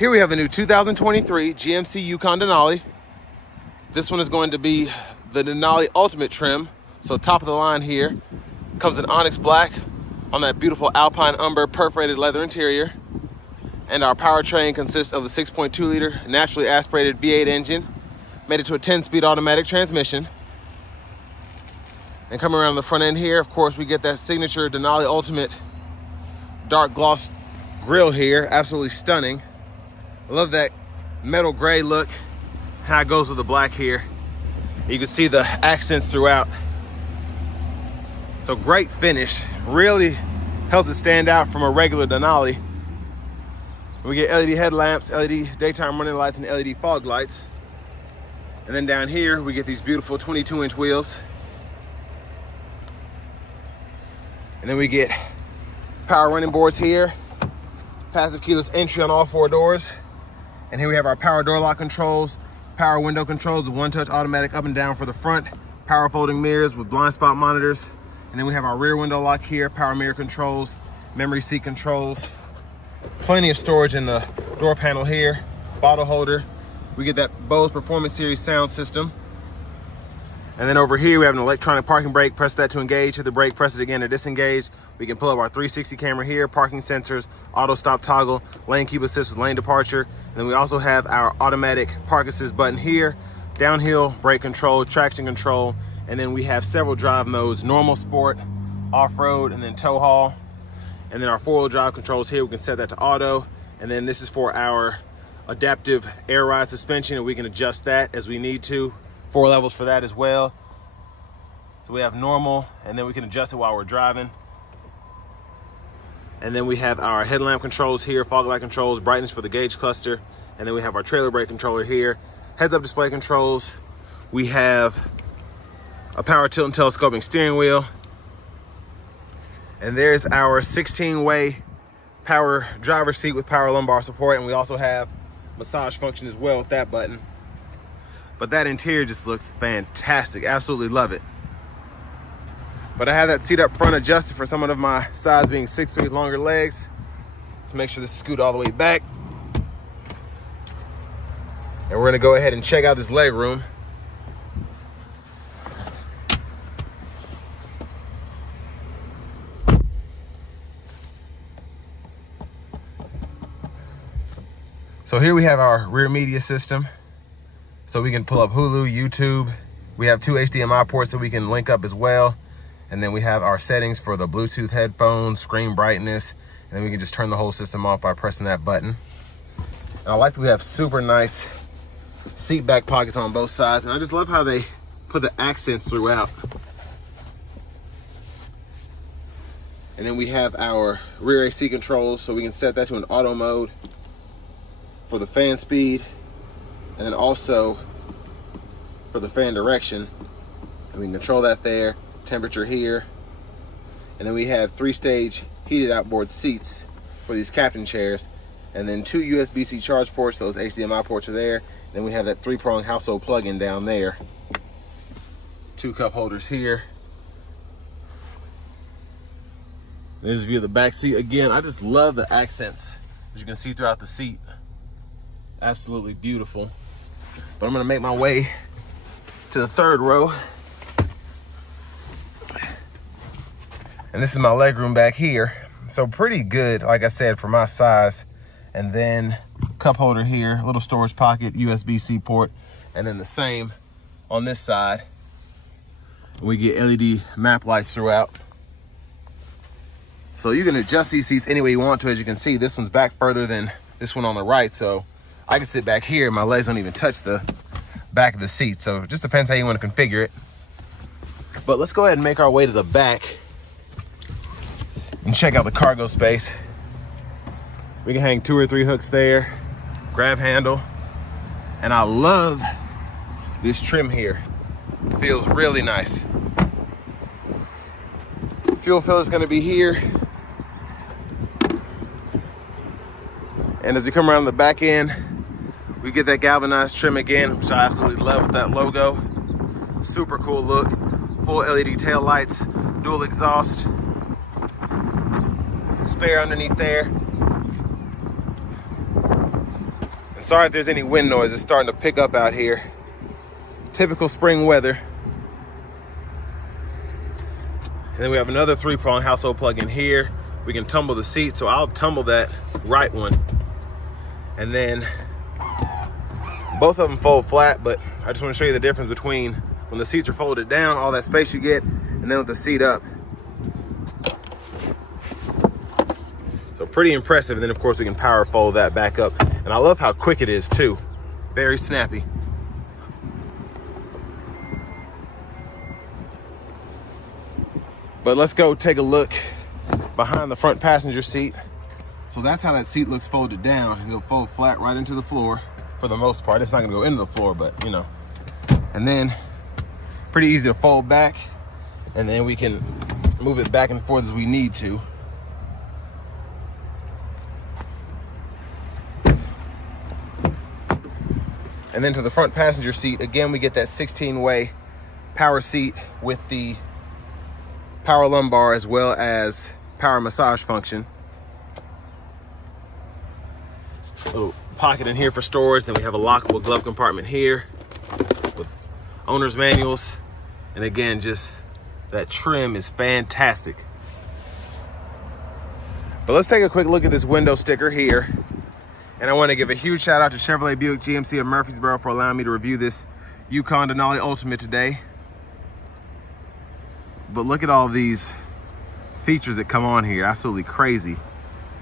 Here we have a new 2023 GMC Yukon Denali. This one is going to be the Denali Ultimate trim. So top of the line here. Comes in onyx black on that beautiful Alpine Umber perforated leather interior. And our powertrain consists of the 6.2 liter naturally aspirated V8 engine, made it to a 10-speed automatic transmission. And coming around the front end here, of course, we get that signature Denali Ultimate dark gloss grille here, absolutely stunning. I love that metal gray look, how it goes with the black here. You can see the accents throughout. So great finish, really helps it stand out from a regular Denali. We get LED headlamps, LED daytime running lights, and LED fog lights. And then down here, we get these beautiful 22-inch wheels. And then we get power running boards here, passive keyless entry on all 4 doors. And here we have our power door lock controls, power window controls with one-touch automatic up and down for the front, power folding mirrors with blind spot monitors. And then we have our rear window lock here, power mirror controls, memory seat controls. Plenty of storage in the door panel here, bottle holder. We get that Bose Performance Series sound system. And then over here, we have an electronic parking brake. Press that to engage, hit the brake, press it again to disengage. We can pull up our 360 camera here, parking sensors, auto stop toggle, lane keep assist with lane departure. And then we also have our automatic park assist button here, downhill brake control, traction control. And then we have several drive modes, normal, sport, off-road, and then tow haul. And then our 4-wheel drive controls here, we can set that to auto. And then this is for our adaptive air ride suspension, and we can adjust that as we need to. 4 levels for that as well. So we have normal, and then we can adjust it while we're driving. And then we have our headlamp controls here, fog light controls, brightness for the gauge cluster. And then we have our trailer brake controller here, heads-up display controls. We have a power tilt and telescoping steering wheel. And there's our 16-way power driver's seat with power lumbar support. And we also have massage function as well with that button. But that interior just looks fantastic. Absolutely love it. But I have that seat up front adjusted for someone of my size, being 6'3", longer legs. Let's make sure this is scooted all the way back. And we're gonna go ahead and check out this leg room. So here we have our rear media system. So we can pull up Hulu, YouTube. We have 2 HDMI ports that we can link up as well. And then we have our settings for the Bluetooth headphones, screen brightness, and then we can just turn the whole system off by pressing that button. And I like that we have super nice seat back pockets on both sides. And I just love how they put the accents throughout. And then we have our rear AC controls, so we can set that to an auto mode for the fan speed, and then also for the fan direction. And we can control that there, temperature here. And then we have 3-stage heated outboard seats for these captain chairs. And then 2 USB-C charge ports, those HDMI ports are there. Then we have that 3-prong household plug-in down there. 2 cup holders here. There's a view of the back seat. Again, I just love the accents, as you can see throughout the seat. Absolutely beautiful. But I'm gonna make my way to the 3rd row. And this is my legroom back here. So pretty good, like I said, for my size. And then cup holder here, a little storage pocket, USB-C port. And then the same on this side. We get LED map lights throughout. So you can adjust these seats any way you want to. As you can see, this one's back further than this one on the right. So I can sit back here, my legs don't even touch the back of the seat. So it just depends how you want to configure it. But let's go ahead and make our way to the back and check out the cargo space. We can hang 2 or 3 hooks there, grab handle. And I love this trim here. It feels really nice. Fuel filler is going to be here. And as we come around the back end, we get that galvanized trim again, which I absolutely love with that logo. Super cool look. Full LED tail lights, dual exhaust, spare underneath there. And sorry if there's any wind noise, it's starting to pick up out here. Typical spring weather. And then we have another 3-prong household plug in here. We can tumble the seat, so I'll tumble that right one. And then both of them fold flat, but I just want to show you the difference between when the seats are folded down, all that space you get, and then with the seat up. So pretty impressive. And then of course we can power fold that back up. And I love how quick it is too. Very snappy. But let's go take a look behind the front passenger seat. So that's how that seat looks folded down. It'll fold flat right into the floor for the most part. It's not gonna go into the floor, but you know. And then pretty easy to fold back, and then we can move it back and forth as we need to. And then to the front passenger seat, again, we get that 16-way power seat with the power lumbar as well as power massage function. Little pocket in here for storage. Then we have a lockable glove compartment here with owner's manuals. And again, just that trim is fantastic. But let's take a quick look at this window sticker here. And I want to give a huge shout out to Chevrolet Buick GMC of Murfreesboro for allowing me to review this Yukon Denali Ultimate today. But look at all these features that come on here, absolutely crazy.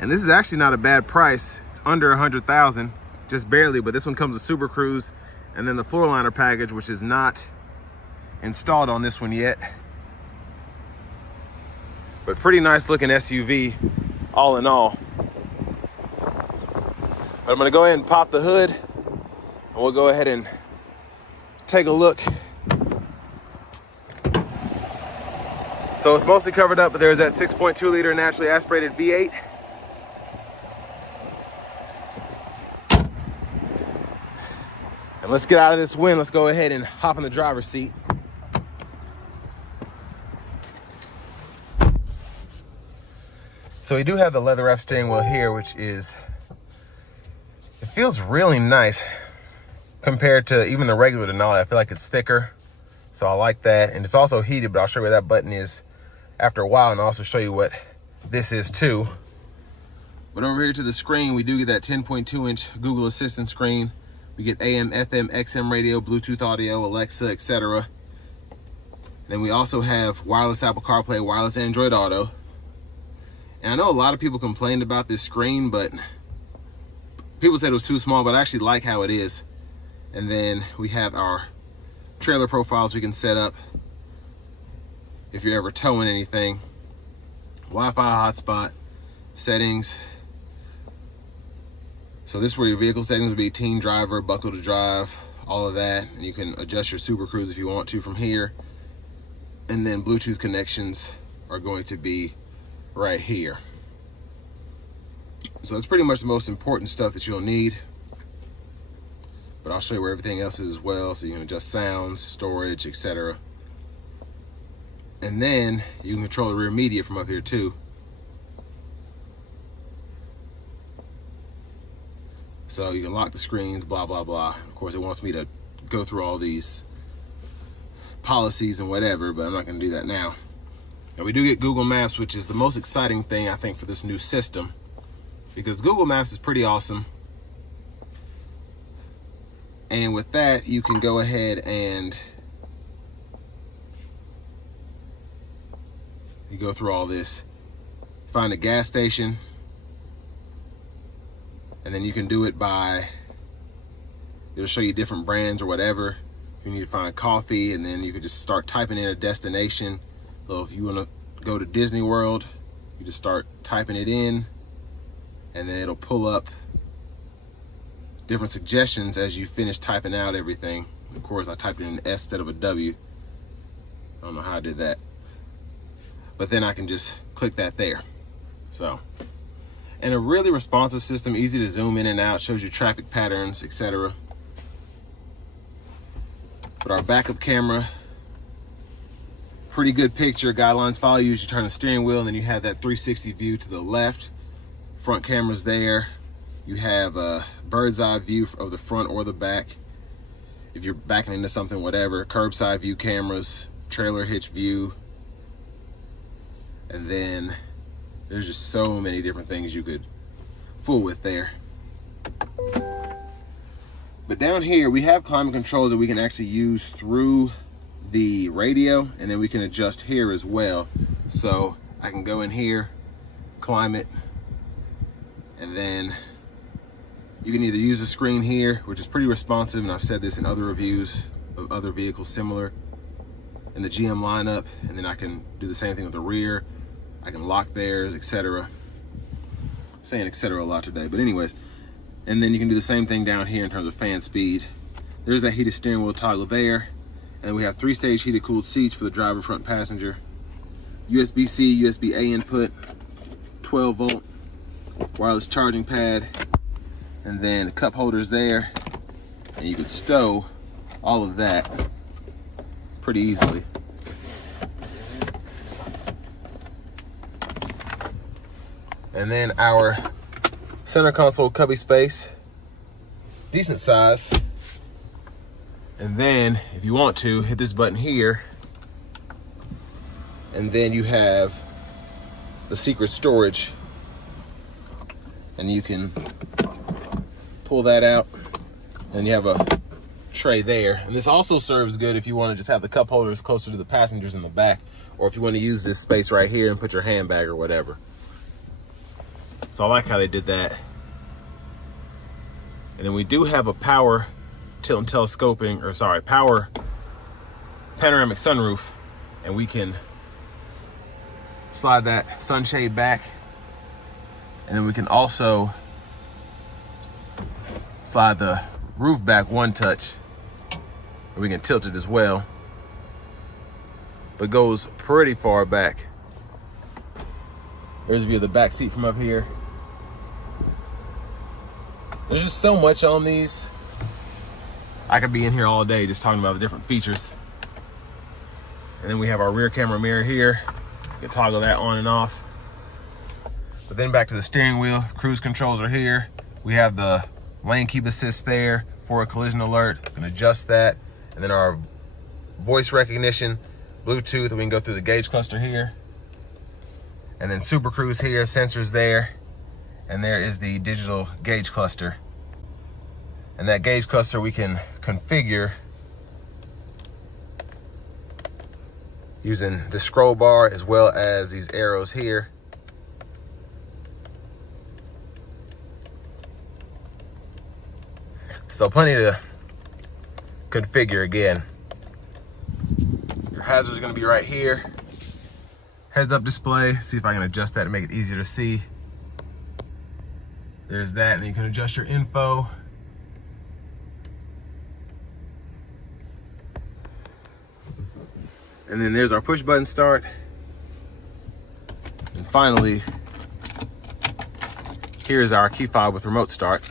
And this is actually not a bad price. It's under 100,000, just barely, but this one comes with Super Cruise and then the floor liner package, which is not installed on this one yet. But pretty nice looking SUV all in all. But I'm gonna go ahead and pop the hood and we'll go ahead and take a look. So it's mostly covered up, but there's that 6.2 liter naturally aspirated V8. And let's get out of this wind. Let's go ahead and hop in the driver's seat. So we do have the leather wrap steering wheel here, which is, it feels really nice compared to even the regular Denali. I feel like it's thicker, so I like that. And it's also heated, but I'll show you where that button is after a while, and I'll also show you what this is too. But over here to the screen, we do get that 10.2-inch Google Assistant screen. We get AM, FM, XM radio, Bluetooth audio, Alexa, etc. Then we also have wireless Apple CarPlay, wireless Android Auto. And I know a lot of people complained about this screen, but people said it was too small, but I actually like how it is. And then we have our trailer profiles we can set up if you're ever towing anything. Wi-Fi hotspot settings. So this is where your vehicle settings will be: teen driver, buckle to drive, all of that. And you can adjust your Super Cruise if you want to from here. And then Bluetooth connections are going to be right here. So that's pretty much the most important stuff that you'll need. But I'll show you where everything else is as well. So you can adjust sounds, storage, etc. And then you can control the rear media from up here too. So you can lock the screens, blah, blah, blah. Of course, it wants me to go through all these policies and whatever, but I'm not gonna do that now. Now we do get Google Maps, which is the most exciting thing I think for this new system, because Google Maps is pretty awesome. And with that, you can go ahead and you go through all this, find a gas station, and then you can do it by, it'll show you different brands or whatever. If you need to find coffee, and then you can just start typing in a destination. So if you want to go to Disney World, you just start typing it in, and then it'll pull up different suggestions as you finish typing out everything. Of course, I typed in an S instead of a W. I don't know how I did that. But then I can just click that there. So, and a really responsive system, easy to zoom in and out, shows you traffic patterns, etc. But our backup camera, pretty good picture. Guidelines follow you as you turn the steering wheel, and then you have that 360 view to the left. Front camera's there. You have a bird's eye view of the front or the back. If you're backing into something, whatever. Curbside view cameras, trailer hitch view. And then there's just so many different things you could fool with there. But down here, we have climate controls that we can actually use through the radio, and then we can adjust here as well. So I can go in here, climate, and then you can either use the screen here, which is pretty responsive, and I've said this in other reviews of other vehicles similar in the GM lineup, and then I can do the same thing with the rear. I can lock theirs, etc. I'm saying etc. a lot today, but anyways. And then you can do the same thing down here in terms of fan speed. There's that heated steering wheel toggle there. And we have 3-stage heated cooled seats for the driver, front passenger. USB-C, USB-A input, 12 volt, wireless charging pad, and then cup holders there. And you can stow all of that pretty easily. And then our center console cubby space, decent size. And then if you want to, hit this button here, and then you have the secret storage, and you can pull that out, and you have a tray there. And this also serves good if you want to just have the cup holders closer to the passengers in the back, or if you want to use this space right here and put your handbag or whatever. So I like how they did that. And then we do have a power tilt and telescoping, or sorry, power panoramic sunroof, and we can slide that sunshade back, and then we can also slide the roof back one touch, and we can tilt it as well, but goes pretty far back. There's a view of the back seat from up here. There's just so much on these. I could be in here all day just talking about the different features. And then we have our rear camera mirror here. You can toggle that on and off. But then back to the steering wheel, cruise controls are here. We have the lane keep assist there for a collision alert. You can adjust that. And then our voice recognition, Bluetooth, we can go through the gauge cluster here. And then Super Cruise here, sensors there. And there is the digital gauge cluster. And that gauge cluster we can configure using the scroll bar as well as these arrows here. So plenty to configure again. Your hazards are gonna be right here. Heads up display, see if I can adjust that to make it easier to see. There's that, and then you can adjust your info. And then there's our push button start. And finally, here's our key fob with remote start.